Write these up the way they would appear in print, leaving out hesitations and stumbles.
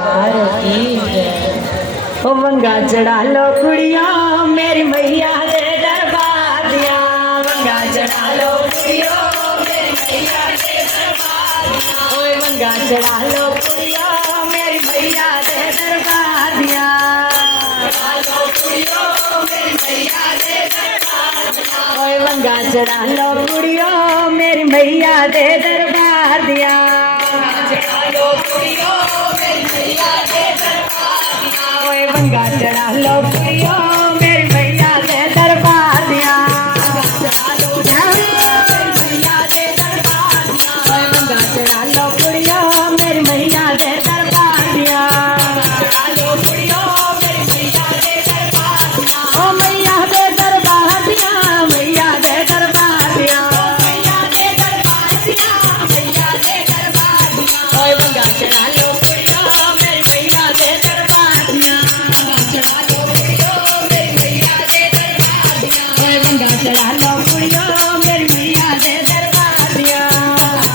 दरबार की जय। ओ वंगा चढ़ा लो कुड़िया मेरी मैया दे दरबार दिया। वंगा चढ़ा लो कुड़िया मेरी मैया दे दरबार दिया। ओए वंगा चढ़ा लो कुड़िया मेरी मैया दे दरबार दिया। चढ़ा लो कुड़िया मेरी मैया दे दरबार दिया। ओए वंगा चढ़ा लो कुड़िया मेरी मैया दे दरबार दिया। चढ़ा लो कुड़िया मेरी मैया दे दरबार दिया। ओए वंगा चढ़ा लो कुड़िया मेरी मैया दे दरबार दिया। चढ़ा लो मेरी मैया दे दरबार दिया। ओए वंगा चढ़ा लो कुड़िया मेरी मैया दे दरबार दिया। चढ़ा लो कुड़िया मेरी मैया दे दरबार दिया। ओ मैया दे दरबार दिया मैया दे दरबार दिया। मैया दे दरबार दिया मैया दे दरबार दिया। ओए वंगा चढ़ा लो कुड़िया मेरी मैया दे दरबार दिया। चढ़ा लो कुड़िया मेरी मैया दे दरबार दिया। ओए वंगा चढ़ा लो कुड़िया मेरी मैया दे दरबार दिया।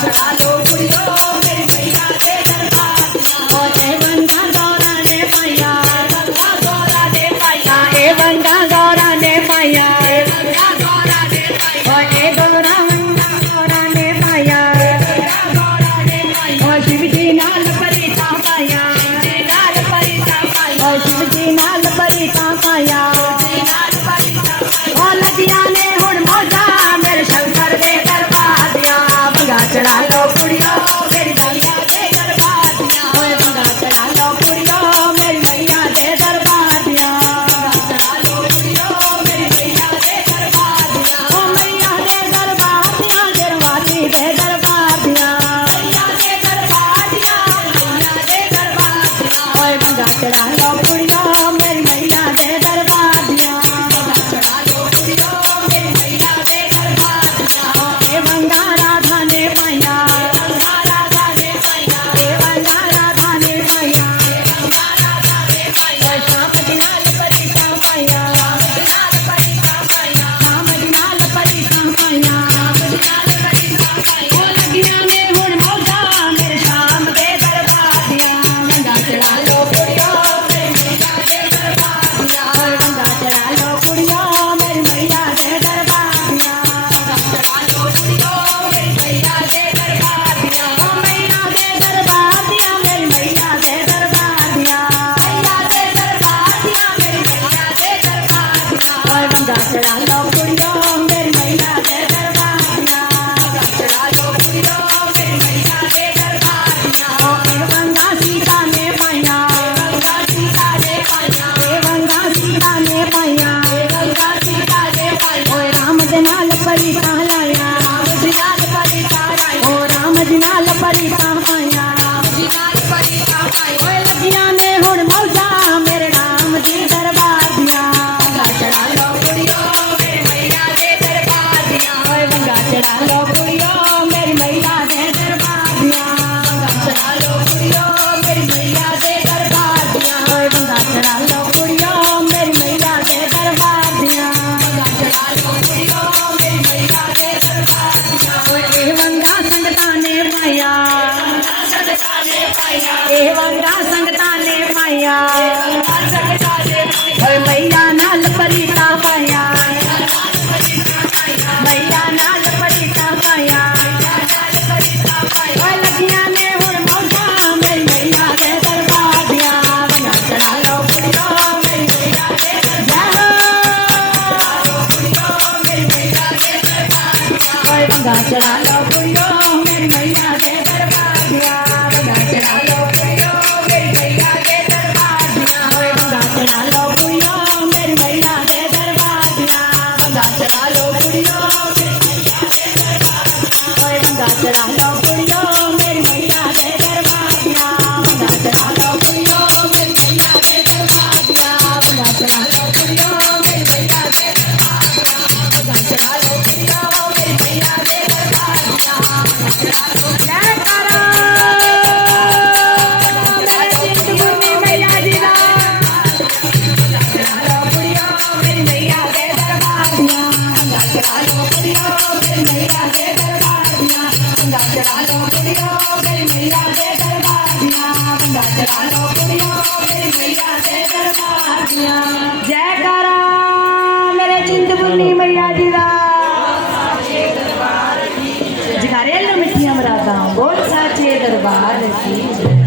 चढ़ा लो कुड़िया मेरी मैया दे दरबार दिया। ओए वंगा गौरा ने पाया वंगा गौरा ने पाया। ए वंगा गौरा ने पाया वंगा गौरा ने पाया। ओए गौरा वंगा गौरा ने पाया वंगा गौरा ने पाया। ओ शिव जी नाल परिता पाया नाल परिता पाया। ओ शिव जी नाल परिता पाया नाल परिता पाया। ओ लगिया ने हुण मौजा मेरे शंकर दे दरबार दिया। वंगा चढ़ा लो कुड़िया मेरी मैया दे दरबार दिया। ओए वंगा चढ़ा लो कुड़िया मेरी मैया दे दरबार दिया। चढ़ा लो कुड़िया मेरी मैया दे दरबार दिया। ओ मैया दे दरबार दिया गिरवाली दे दरबार दिया। मैया दे दरबार दिया मैया दे दरबार दिया। ओए वंगा चढ़ा लो कुड़िया मेरी मैया दे दरबार दिया। वंगा चढ़ा लो कुड़िया मेरी मैया दे दरबार दिया। ए वंगा राधा ने पाया वंगा राधा ने पाया। ए वंगा राधा ने पाया वंगा राधा ने पाया। श्याम जी नाल परिता पाया नाल परिता पाया। श्याम जी नाल परिता पाया नाल परिता पाया। ओ लगिया ने हुण मौजा मेरे श्याम दे दरबार दिया। वंगा चढ़ा लो कुड़िया मेरी मैया दे दरबार दिया। वंगा चढ़ा लो कुड़िया मेरी मैया दे दरबार दिया। वंगा चढ़ा लो कुड़िया मेरी मैया दे दरबार दिया। ओ मैया दे दरबार दिया मेरी मैया दे दरबार दिया। मैया दे दरबार दिया मेरी मैया दे दरबार दिया। ओए वंगा चढ़ा लो कुड़िया मेरी मैया दे दरबार दिया। वंगा चढ़ा लो कुड़िया मेरी मैया दे दरबार दिया। ओ ए वंगा सीता ने पाया वंगा सीता ने पाया। ए वंगा सीता ने पाया वंगा सीता ने पाया। ओए राम जी नाल परिता लाया राम जी नाल परिता लाया। ओ राम जी नाल परिता पाया राम जी नाल परिता पाया। ओए लगिया ने हुण मौजा मेरे राम जी दरबार दिया। वंगा चढ़ा लो कुड़िया मेरी मैया दे दरबार दिया। ओए वंगा चढ़ा लो कुड़िया मेरी मैया दे दरबार दिया। वंगा चढ़ा लो कुड़िया मेरी मैया दे दरबार दिया। ओए वंगा चढ़ा लो कुड़िया मेरी मैया दे दरबार दिया। वंगा चढ़ा लो कुड़िया मेरी मैया दे दरबार दिया। ओए ए वंगा संगता ने पाया संगता ने पाया। ए वंगा संगता ने पाया संगता ने पाया। ओए मैया नाल परिता पाया मैया नाल परिता पाया। ओए लगिया ने हुण मौजा मेरी मैया दे दरबार दिया। वंगा चढ़ा लो कुड़िया मेरी मैया दे दरबार दिया। ओए वंगा चढ़ा लो कुड़िया मेरी मैया दे दरबार दिया। वंगा चढ़ा लो कुड़िया मेरी मैया दे दरबार दिया। ओए वंगा चढ़ा लो कुड़िया जयकारा मेरे चिंतपूर्णी मैया जी का जगारे लो मिठिया मरादा बोल साचे दरबार की